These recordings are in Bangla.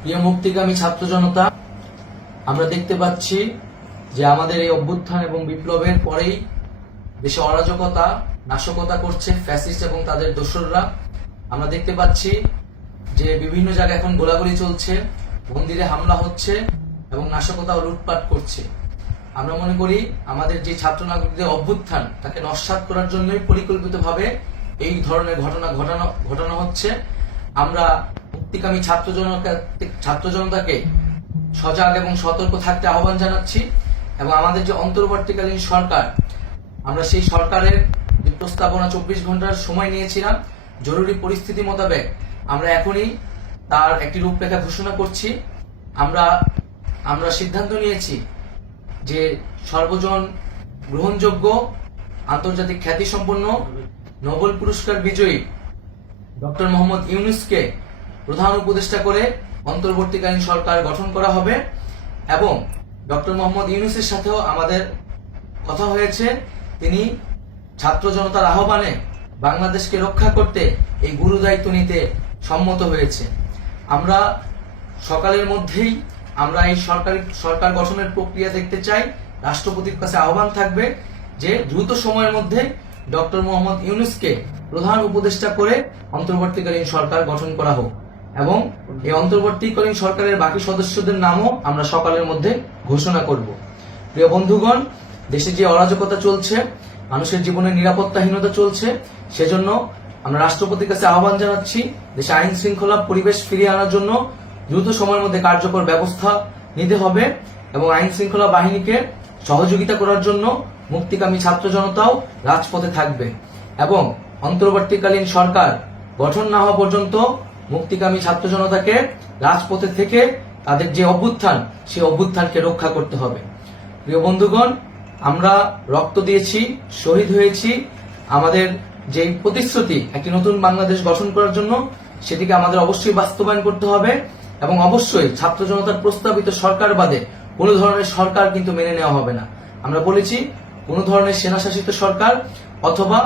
প্রিয় মুক্তিকামী ছাত্র জনতা, আমরা দেখতে পাচ্ছি যে আমাদের এই অভ্যুত্থান এবং বিপ্লবের পরেই দেশে অরাজকতা নাশকতা করছে ফ্যাসিস্ট এবং তাদের দোসররা। আমরা দেখতে পাচ্ছি যে বিভিন্ন জায়গায় এখন গোলাগুলি চলছে, মন্দিরে হামলা হচ্ছে এবং নাশকতা ও লুটপাট করছে। আমরা মনে করি আমাদের যে ছাত্র নাগরিকদের অভ্যুত্থান তাকে নস্যাৎ করার জন্যই পরিকল্পিতভাবে এই ধরনের ঘটনা ঘটানো হচ্ছে। আমরা মুক্তিকামী ছাত্র জনতাকে সজাগ এবং সতর্ক থাকতে আহ্বান জানাচ্ছি এবং আমাদের যে অন্তর্বর্তীকালীন সরকার, আমরা সেই সরকারের যে প্রস্তাবনা 24 ঘন্টার সময় নিয়েছিলাম, জরুরি পরিস্থিতি মোতাবেক আমরা এখনই তার একটি রূপরেখা ঘোষণা করছি। আমরা সিদ্ধান্ত নিয়েছি যে সর্বজন গ্রহণযোগ্য আন্তর্জাতিক খ্যাতিসম্পন্ন নোবেল পুরস্কার বিজয়ী ডক্টর মোহাম্মদ ইউনূসকে প্রধান উপদেষ্টা করে অন্তর্বর্তীকালীন সরকার গঠন করা হবে এবং ডক্টর মোহাম্মদ ইউনূসের সাথেও আমাদের কথা হয়েছে। তিনি ছাত্র জনতার আহ্বানে বাংলাদেশকে রক্ষা করতে এই গুরুদায়িত্ব নিতে সম্মত হয়েছে। আমরা সকালের মধ্যেই আমরা এই সরকার গঠনের প্রক্রিয়া দেখতে চাই। রাষ্ট্রপতির কাছে আহ্বান থাকবে যে দ্রুত সময়ের মধ্যে ডক্টর মোহাম্মদ ইউনূসকে প্রধান উপদেষ্টা করে অন্তর্বর্তীকালীন সরকার গঠন করা হোক এবং এই অন্তর্বর্তীকালীন সরকারের বাকি সদস্যদের নামও আমরা সকালের মধ্যে ঘোষণা করব। প্রিয় বন্ধুগণ, দেশে যে অরাজকতা চলছে, মানুষের জীবনের নিরাপত্তাহীনতা চলছে, সেজন্য আমরা রাষ্ট্রপতির কাছে আহ্বান জানাচ্ছি দেশে আইন শৃঙ্খলা পরিবেশ ফিরিয়ে আনার জন্য দ্রুত সময়ের মধ্যে কার্যকর ব্যবস্থা নিতে হবে এবং আইন শৃঙ্খলা বাহিনীকে সহযোগিতা করার জন্য মুক্তিকামী ছাত্র জনতাও রাজপথে থাকবে এবং অন্তর্বর্তীকালীন সরকার গঠন না হওয়া পর্যন্ত মুক্তিকামী ছাত্র জনতাকে রাজপথে থেকে তাদের যে অভ্যুত্থান, সেই অভ্যুত্থানকে রক্ষা করতে হবে। প্রিয় বন্ধুগণ, আমরা রক্ত দিয়েছি, শহীদ হয়েছি। আমাদের যে প্রতিশ্রুতি একটি নতুন বাংলাদেশ গঠন করার জন্য, সেটিকে আমাদের অবশ্যই বাস্তবায়ন করতে হবে এবং অবশ্যই ছাত্র জনতার প্রস্তাবিত সরকার বাদে কোনো ধরনের সরকার কিন্তু মেনে নেওয়া হবে না। আমরা বলেছি কোনো ধরনের সেনা শাসিত সরকার অথবা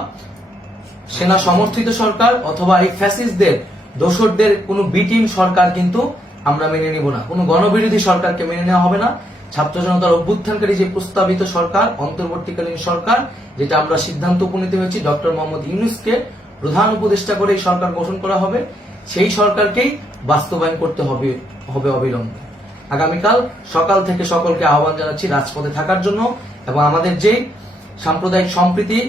সেনা সমর্থিত সরকার অথবা এই ফ্যাসিস্টদের দোসরদের কোনো বি টিম সরকার কিন্তু আমরা মেনে নিব না। কোনো গণবিরোধী সরকারকে মেনে নেওয়া হবে না। ছাত্র জনতার অভ্যুত্থানকারী যে প্রস্তাবিত সরকার, অন্তর্বর্তীকালীন সরকার, যেটা আমরা সিদ্ধান্ত উপনীত হয়েছি ডক্টর মোহাম্মদ ইউনূসকে প্রধান উপদেষ্টা করে এই সরকার গঠন করা হবে, সেই সরকারকেই বাস্তবায়ন করতে হবে অবিলম্বে। আগামীকাল সকাল থেকে সকলকে আহ্বান জানাচ্ছি রাজপথে থাকার জন্য এবং আমাদের যে সাম্প্রদায়িক সম্প্রীতি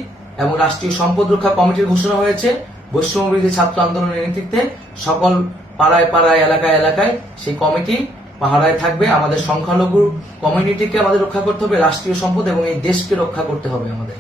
এবং রাষ্ট্রীয় সম্পদ রক্ষা কমিটির ঘোষণা হয়েছে বৈষম্যবিরোধী ছাত্র আন্দোলনের নেতৃত্বে, সকল পাড়ায় পাড়ায় এলাকায় এলাকায় সেই কমিটি পাহারায় থাকবে। আমাদের সংখ্যালঘু কমিউনিটিকে আমাদের রক্ষা করতে হবে, রাষ্ট্রীয় সম্পদ এবং এই দেশকে রক্ষা করতে হবে আমাদের।